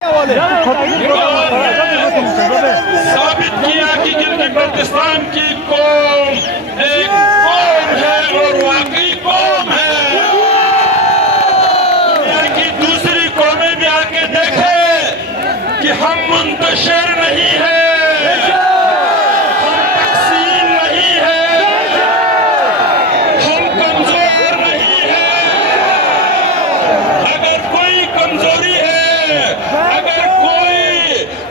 ثابت کیا کہ گلگت بلتستان کی قوم ایک قوم ہے اور واقعی قوم ہے. دنیا کی دوسری قومیں بھی آ کے دیکھے کہ ہم منتشر نہیں ہیں, ہم تقسیم نہیں ہیں, ہم کمزور نہیں ہیں. اگر کوئی کمزوری ہے, اگر کوئی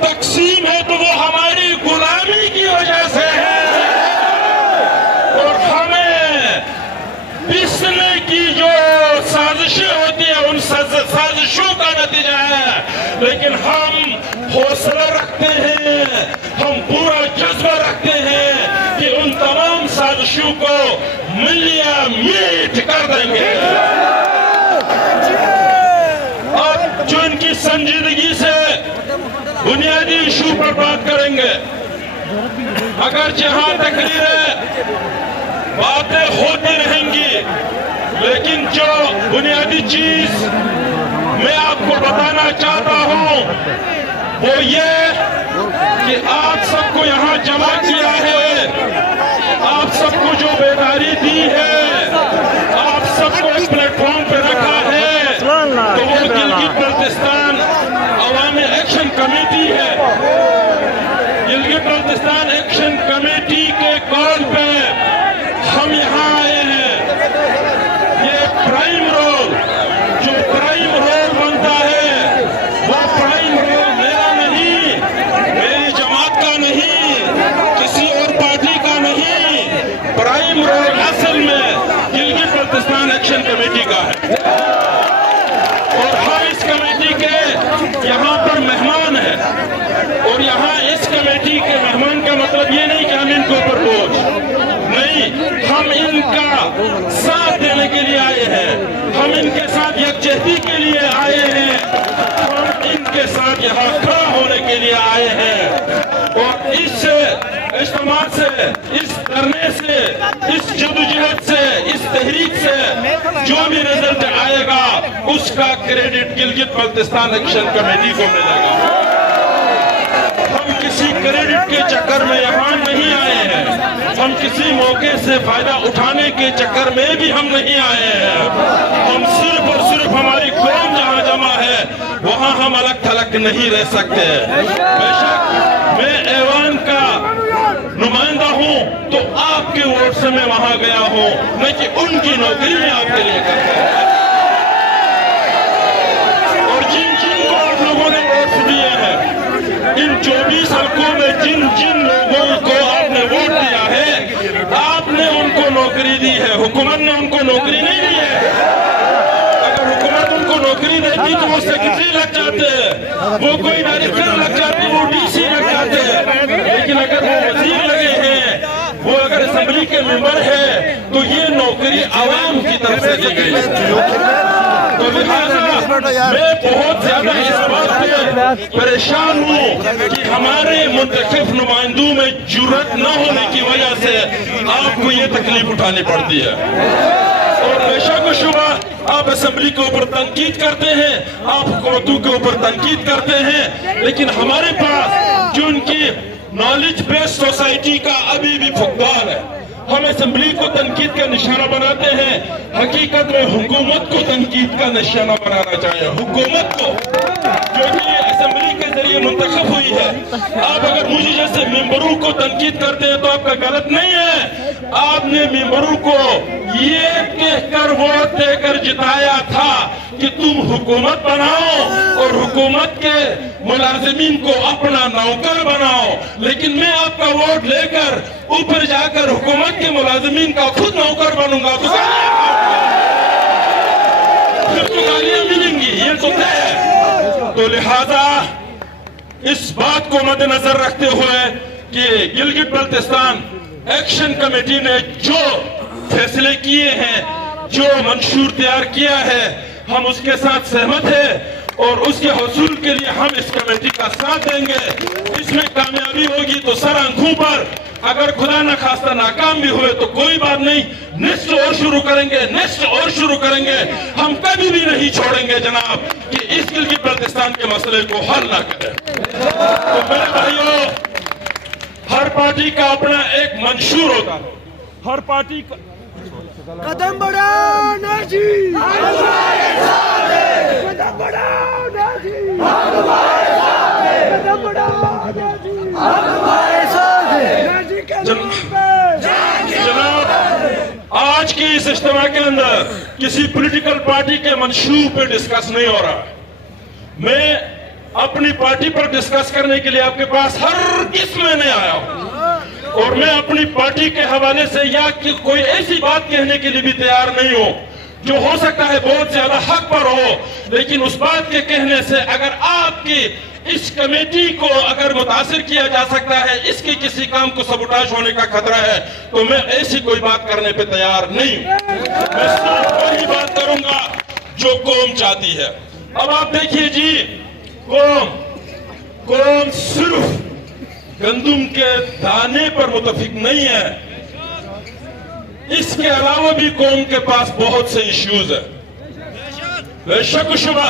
تقسیم ہے تو وہ ہماری غلامی کی وجہ سے ہے, اور ہمیں پیسنے کی جو سازشیں ہوتی ہیں ان سازشوں کا نتیجہ ہے. لیکن ہم حوصلہ رکھتے ہیں, ہم پورا جذبہ رکھتے ہیں کہ ان تمام سازشوں کو ملیاں میٹ کر دیں گے. اب جو ان کی سنجیدگی سے بنیادی ایشو پر بات کریں گے, اگر جہاں تقریریں باتیں ہوتی رہیں گی, لیکن جو بنیادی چیز میں آپ کو بتانا چاہتا ہوں وہ یہ کہ آپ سب کو یہاں جمع کیا ہے, آپ سب کو جو بیداری دی ہے, آپ سب کو ایک پلیٹ فارم پہ رکھا ہے, تو وہ گلگت بلتستان عوامی ایکشن کمیٹی ہے. گلگت بلتستان ایکشن کمیٹی کے کال پہ ہم یہاں آئے ہیں. یہ پرائم رول, جو پرائم رول بنتا ہے, وہ پرائم رول میرا نہیں, میری جماعت کا نہیں, کسی اور پارٹی کا نہیں. پرائم رول اصل میں گلگت بلتستان ایکشن کمیٹی کا ہے, اور ہم اس کمیٹی کے یہاں پر مہمان ہیں. اور یہاں اس کمیٹی کے مہمان کا مطلب یہ نہیں کہ ہم ان کے اوپر بوجھ نہیں, ہم ان کا ساتھ دینے کے لیے آئے ہیں, ہم ان کے ساتھ یکجہتی کے لیے آئے ہیں, ہم ان کے ساتھ یہاں کھڑا ہونے کے لیے آئے ہیں. اور اس اجتماع سے, اس دھرنے سے, اس جدوجہد سے, اس تحریک سے جو بھی رزلٹ آئے گا اس کا credit Gilgit Baltistan action committee کو ملے گا. ہم کسی کریڈٹ کے چکر میں یہاں نہیں آئے ہیں, ہم کسی موقع سے فائدہ اٹھانے کے چکر میں بھی ہم نہیں آئے ہیں. ہم صرف اور صرف ہماری قوم جہاں جمع ہے وہاں ہم الگ تھلگ نہیں رہ سکتے. بے شک میں ایوان کا نمائندہ ہوں تو آپ کے ووٹ سے میں وہاں گیا ہوں, نہ کہ ان کی نوکری میں آپ کے لیے کرتا ہوں. اور جن کو آپ لوگوں نے ووٹ دیے ہیں, ان 24 حلقوں میں جن لوگوں کو آپ نے ووٹ دیا ہے, آپ نے ان کو نوکری دی ہے, حکومت نے ان کو نوکری نہیں دی ہے. اگر حکومت ان کو نوکری دیتی تو وہ سیکرٹری لگ جاتے, وہ کوئی ڈائریکٹر لگ جاتے, وہ ڈی سی لگ جاتے. لیکن اگر وہ وزیر لگے ہیں, وہ اگر اسمبلی کے ممبر ہے, تو یہ نوکری عوام کی طرف سے دی گئی. تو لہٰذا میں بہت زیادہ اس بات پہ پریشان ہوں کہ ہمارے منتخب نمائندوں میں جرأت نہ ہونے کی وجہ سے آپ کو یہ تکلیف اٹھانی پڑتی ہے. اور بے شک و شبہ آپ اسمبلی کے اوپر تنقید کرتے ہیں, آپ حکومتوں کے اوپر تنقید کرتے ہیں, لیکن ہمارے پاس جو ان کی نالج بیس سوسائٹی کا ابھی بھی فقدان ہے. ہم اسمبلی کو تنقید کا نشانہ بناتے ہیں, حقیقت میں حکومت کو تنقید کا نشانہ بنانا چاہیے. حکومت کو جو کہ اسمبلی کے ذریعے منتخب ہوئی ہے. آپ اگر مجھے جیسے ممبروں کو تنقید کرتے ہیں تو آپ کا غلط نہیں ہے. آپ نے ممبروں کو یہ کہہ کر ووٹ دے کر جتایا تھا کہ تم حکومت بناؤ اور حکومت کے ملازمین کو اپنا نوکر بناؤ, لیکن میں آپ کا ووٹ لے کر اوپر جا کر حکومت کے ملازمین کا خود نوکر بنوں گا تو پھر تو گالیاں ملیں گی, یہ تو طے ہے. تو لہذا اس بات کو مد نظر رکھتے ہوئے کہ گلگت بلتستان ایکشن کمیٹی نے جو فیصلے کیے ہیں, جو منشور تیار کیا ہے, ہم اس کے ساتھ سہمت ہیں, اور اس کے حصول کے لیے ہم اس کمیٹی کا ساتھ دیں گے. اس میں کامیابی ہوگی تو سر آنکھوں پر, अगर खुदा न खास्ता नाकाम भी हुए तो कोई बात नहीं, नेक्स्ट और शुरू करेंगे, नेक्स्ट और शुरू करेंगे। हम कभी भी नहीं छोड़ेंगे जनाब कि इस गिलगित बल्तिस्तान के मसले को हल ना करें। तो मेरे भाइयों, हर पार्टी का अपना एक मंशूर होता है, हर पार्टी का कदम बढ़ाओ नाजी, कदम बढ़ाओ नाजी, कदम बढ़ाओ नाजी, नाजी के जनाब, आज की इस इज्तिमा के अंदर किसी पॉलिटिकल पार्टी के मंशूर पे डिस्कस नहीं हो रहा। मैं अपनी पार्टी पर डिस्कस करने के लिए आपके पास हर किस्म में नहीं आया हूं, और मैं अपनी पार्टी के हवाले से या कि कोई ऐसी बात कहने के लिए भी तैयार नहीं हूं जो हो सकता है बहुत ज्यादा हक पर हो, लेकिन उस बात के कहने से अगर आपकी इस कमेटी को अगर मुतासिर किया जा सकता है, इसके किसी काम को सबुटाज होने का खतरा है, तो मैं ऐसी कोई बात करने पे तैयार नहीं हूं। मैं सिर्फ वही बात करूंगा जो कौम चाहती है। अब आप देखिए जी, कौम सिर्फ गंदुम के दाने पर मुतफिक नहीं है, इसके अलावा भी कौम के पास बहुत से इश्यूज है। बेशक शुबा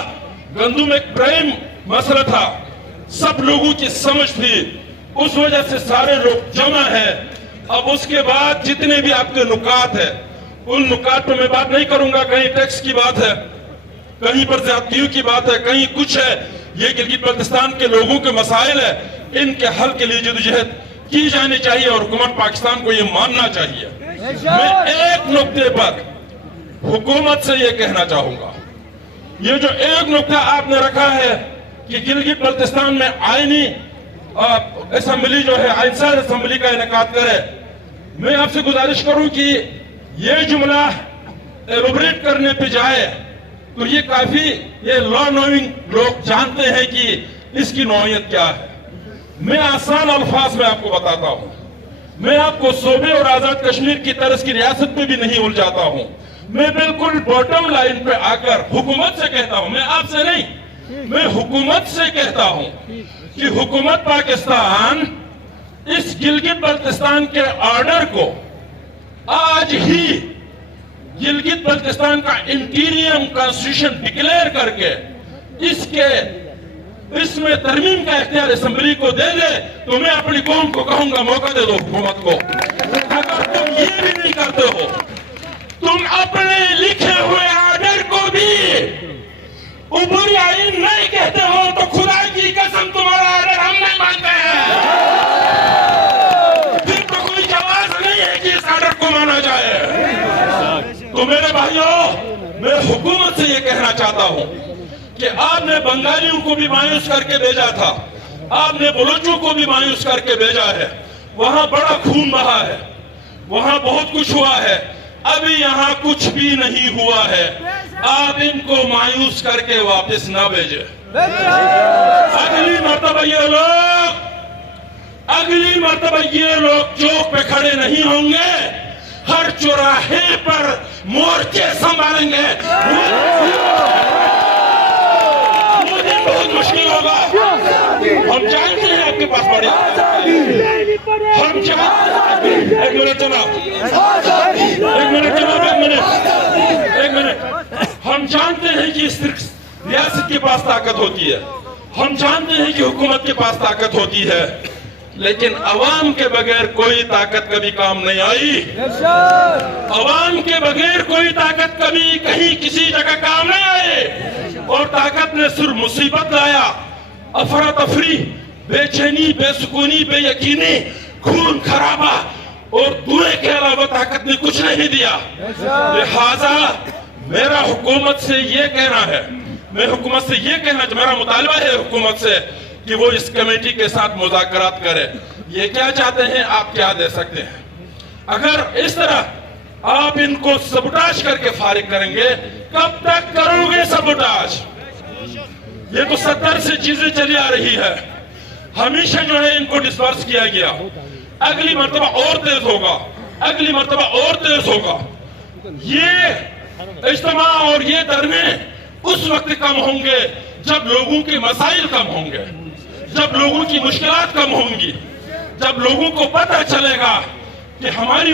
गंदुम एक प्राइम मसला था, सब लोगों की समझ थी, उस वजह से सारे लोग जमा है। अब उसके बाद जितने भी आपके नुकात है, उन नुकात पर मैं बात नहीं करूंगा। कहीं टैक्स की बात है, कहीं पर ज्यादतियों की बात है, कहीं कुछ है। ये गिलगित बल्तिस्तान के लोगों के मसाइल है, इनके हल के लिए जदोजहद की जानी चाहिए और हुकूमत पाकिस्तान को ये मानना चाहिए। मैं एक नुक्ते पर हुकूमत से ये कहना चाहूंगा, ये जो एक नुक्ता आपने रखा है कि गिलगित बल्तिस्तान में आईनी असेंबली जो है, आइनसार असेंबली का इनेकाद करे, मैं आपसे गुजारिश करूं कि ये जुमला एलोबरेट करने पे जाए तो ये काफी, ये लॉ नोइंग लोग जानते हैं कि इसकी नौयत क्या है। मैं आसान अल्फाज में आपको बताता हूं, मैं आपको सूबे और आजाद कश्मीर की तरह की रियासत में भी नहीं उलझाता हूं। मैं बिल्कुल बॉटम लाइन पे आकर हुकूमत से कहता हूं, मैं आपसे नहीं, मैं हुकूमत से कहता हूं कि हुकूमत पाकिस्तान इस गिलगित बल्तिस्तान के ऑर्डर को आज ही गिलगित बल्तिस्तान का इंटीरियम कॉन्स्टिट्यूशन डिक्लेयर करके इसमें तरमीम का इख्तियार असेंबली को दे दे, तो मैं अपनी कौम को कहूंगा मौका दे दो हुकूमत को। अगर तुम ये भी नहीं करते हो, तुम अपने लिखे हुए ऑर्डर को भी ऊपरी आईन नहीं कहते हो, तो खुदा की कसम तुम्हारा ऑर्डर हम नहीं मानते हैं। फिर तो कोई जवाब नहीं है कि इस ऑर्डर को माना जाए। तो मेरे भाइयों, मैं हुकूमत से ये कहना चाहता हूं कि आपने बंगालियों को भी मायूस करके भेजा था, आपने बलोचों को भी मायूस करके भेजा है, वहां बड़ा खून बहा है, वहां बहुत कुछ हुआ है, अभी यहाँ कुछ भी नहीं हुआ है। आप इनको मायूस करके वापस ना भेजे। अगली मर्तबा ये लोग चौक पे खड़े नहीं होंगे, हर चौराहे पर मोर्चे संभालेंगे। वो दिन बहुत मुश्किल होगा, हम जानते हैं आपके पास बड़ी, हम जानते हैं। एक मिनट हम जानते हैं कि इस रियासत के पास ताकत होती है, हम जानते हैं कि हुकूमत के पास ताकत होती है, लेकिन अवाम के बगैर कोई ताकत कभी काम नहीं आई। अवाम के बगैर कोई ताकत कभी कहीं किसी जगह काम नहीं आए, और ताकत ने सिर्फ मुसीबत लाया, अफरा तफरी, बेचैनी, बेसुकूनी, बेयकीनी, खून खराबा और धुएं के अलावा ताकत ने कुछ नहीं दिया। लिहाजा मेरा हुकूमत से ये कहना है, मैं हुकूमत से ये कहना, मेरा मुतालबा है हुकूमत से कि वो इस कमेटी के साथ मुज़ाकरात करे। ये क्या चाहते हैं, आप क्या दे सकते हैं। अगर इस तरह आप इनको सबुटाज करके फारिग करेंगे, कब तक करोगे सबुटाज? ये तो 70 से चीजें चली आ रही है, हमेशा जो है इनको डिस्पर्स किया गया, अगली मर्तबा और तेज होगा, अगली मर्तबा और तेज होगा। ये इज्तिमा और ये धरने उस वक्त कम होंगे जब लोगों के मसाइल कम होंगे, जब लोगों की मुश्किलात कम होंगी, جب لوگوں کو پتہ چلے گا کہ ہماری